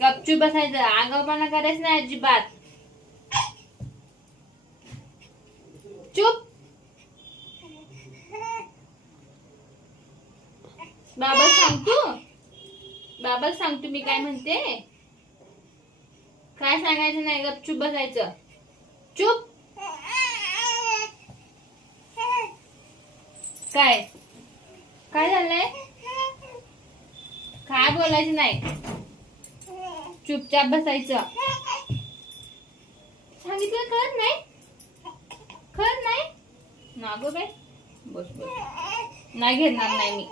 गपचूप बसायचं, आगाऊपणा करायचं नाही अजिबात. चुप. बाबा सांगतो मी काय म्हणते. काय सांगायचं नाही, गपचूप बसायचं. चुप. काय काय झालंय? काय बोलायचं नाही, चुपचाप बसायचं. सांगितलं कळत नाही? कळत नाही ना गं बाई. बस बस, नाही घेणार नाही मी.